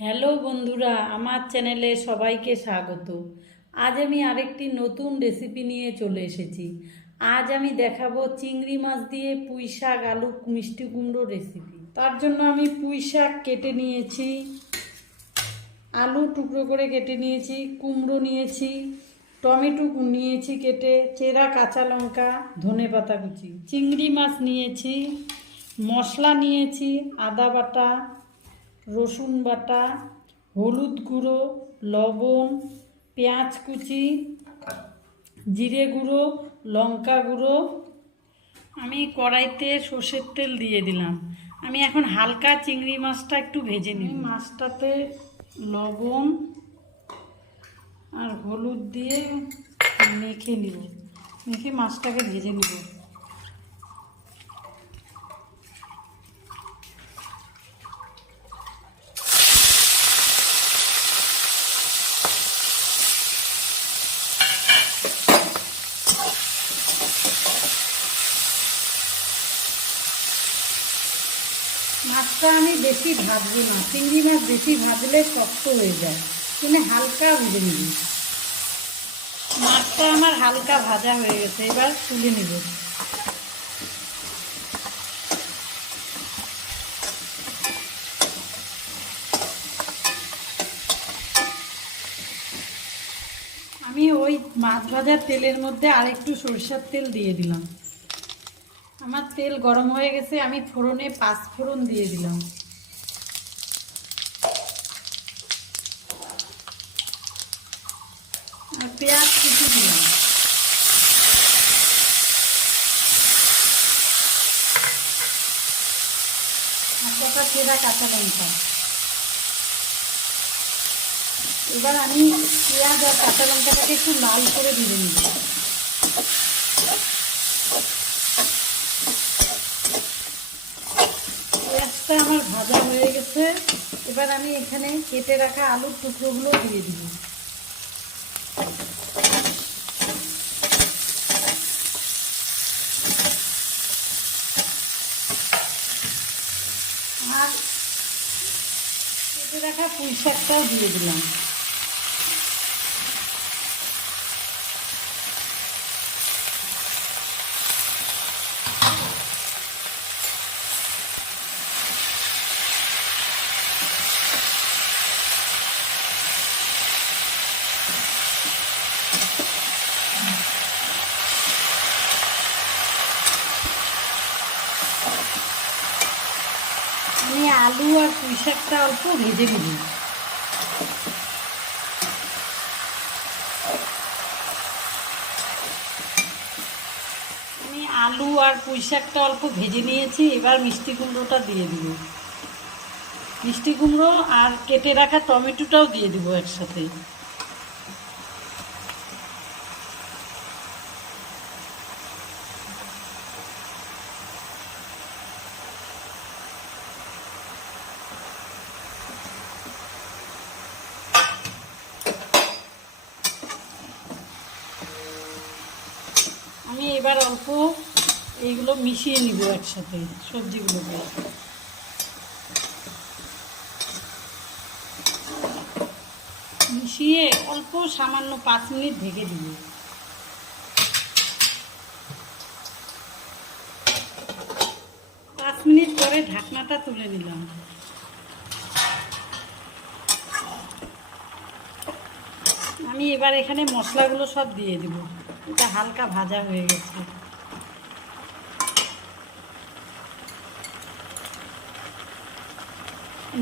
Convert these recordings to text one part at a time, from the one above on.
Hello বন্ধুরা, আমার চ্যানেলে সবাইকে স্বাগত। আজ আমি আরেকটি নতুন রেসিপি নিয়ে চলে এসেছি। আজ আমি দেখাবো চিংড়ি মাছ দিয়ে পুঁই শাক আলু মিষ্টি কুমড়ো রেসিপি। তার জন্য আমি পুঁই শাক কেটে নিয়েছি, আলু টুকরো করে কেটে নিয়েছি, কুমড়ো নিয়েছি, টমেটো নিয়েছি কেটে, চেরা কাঁচা লঙ্কা, ধনেপাতা কুচি, চিংড়ি মাছ নিয়েছি, মশলা নিয়েছি আদা বাটা, রসুন বাটা, হলুদ গুঁড়ো, লবণ, পেঁয়াজ কুচি, জিরে গুঁড়ো, লঙ্কা গুঁড়ো। আমি কড়াইতে সর্ষের তেল দিয়ে দিলাম। আমি এখন হালকা চিংড়ি মাছটা একটু ভেজে নিই। মাছটাতে লবণ আর হলুদ দিয়ে মেখে নিব, মেখে মাছটাকে ভেজে নিব। মাছটা আমি বেশি ভাজবো না, চিংড়ি মাছ বেশি ভাজলে শক্ত হয়ে যায়, মানে হালকা ভেজে নিবি। মাছটা আমার হালকা ভাজা হয়ে গেছে, এবার তুলে নিব। আমি ওই মাছ ভাজার তেলের মধ্যে আরেকটু সরষের তেল দিয়ে দিলাম। আমার তেল গরম হয়ে গেছে, আমি ফোড়নে 5 ফোড়ন দিয়ে দিলাম। আর পেঁয়াজ কুচি দিলাম, আর কটা চেরা কাঁচা লঙ্কা। এবার আমি পেঁয়াজ আর কাঁচা লঙ্কাটাকে একটু লাল করে ভেজে নিব। পেঁয়াজটা আমার ভাজা হয়ে গেছে, এবার আমি এখানে কেটে রাখা আলুর টুকরোগুলো দিয়ে দিব। আর কেটে রাখা পুঁই শাকটাও দিয়ে দিলাম। আমি আলু আর পুঁই শাকটা অল্প ভেজে নিব। আমি আলু আর পুঁই শাকটা অল্প ভেজে নিয়েছি, এবার মিষ্টি কুমড়োটা দিয়ে দিব। মিষ্টি কুমড়ো আর কেটে রাখা টমেটোটাও দিয়ে দিব একসাথে। আমি এবার অল্প এইগুলো মিশিয়ে নিব একসাথে, সবজিগুলোকে। মিশিয়ে অল্প সামান্য 5 মিনিট ঢেকে দিব। 5 মিনিট পরে ঢাকনাটা তুলে নিলাম। আমি এবার এখানে মশলাগুলো সব দিয়ে দিব। এটা হালকা ভাজা হয়ে গেছে।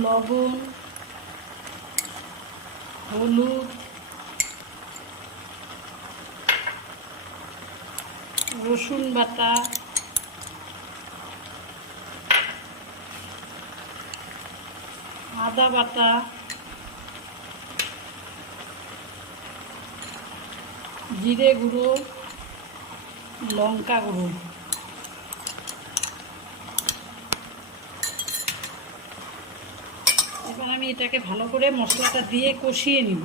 লবণ, হলুদ, রসুন বাটা, আদা বাটা, জিরে গুঁড়ো, লঙ্কা গুঁড়ো। এবার আমি এটাকে ভালো করে মশলাটা দিয়ে কষিয়ে নিব।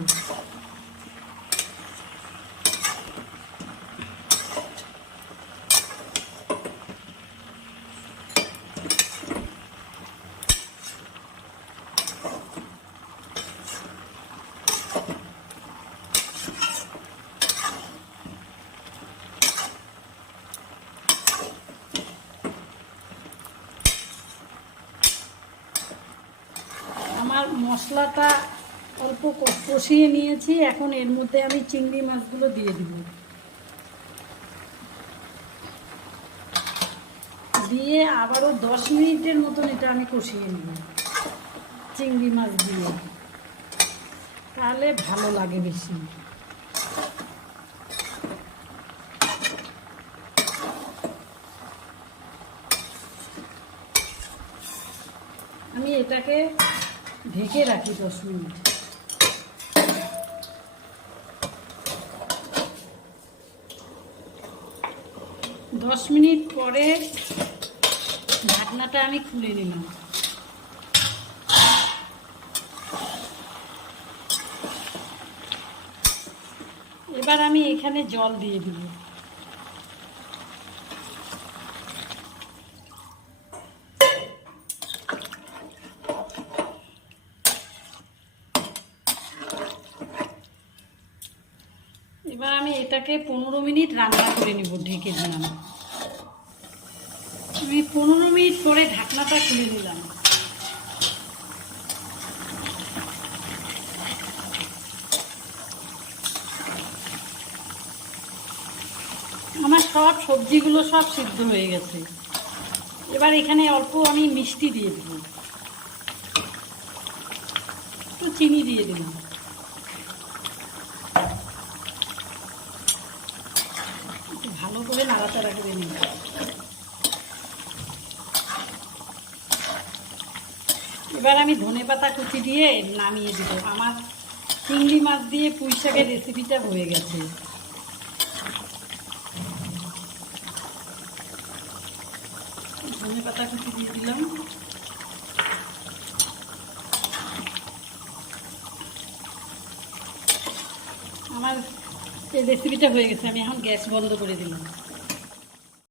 আমার মশলাটা অল্প কষিয়ে নিয়েছি। এখন এর মধ্যে আমি চিংড়ি মাছগুলো দিয়ে দিব, দিয়ে আবারও 10 মিনিটের মতন এটা আমি কষিয়ে নেব চিংড়ি মাছ দিয়ে, তাহলে ভালো লাগে বেশি। আমি এটাকে ঢেকে রাখি 10 মিনিট। দশ মিনিট পরে ঢাকনাটা আমি খুলে নিলাম। এবার আমি এখানে জল দিয়ে দিব। এবার আমি এটাকে 15 মিনিট রান্না করে নিব, ঢেকে দিলাম। আমি 15 মিনিট পরে ঢাকনাটা খুলে নিলাম। আমার সব সবজিগুলো সব সিদ্ধ হয়ে গেছে। এবার এখানে অল্প আমি মিষ্টি দিয়ে দেব, একটু চিনি দিয়ে দিলাম। ভালো করে নাড়াচাড়া করে নিব। এবার আমি ধনেপাতা কুচি দিয়ে নামিয়ে দিব। আমার চিংড়ি মাছ দিয়ে পুঁই শাকের রেসিপিটা হয়ে গেছে। ধনেপাতা কুচি দিয়ে দিলাম। আমার এই রেসিপিটা হয়ে গেছে। আমি এখন গ্যাস বন্ধ করে দিলাম।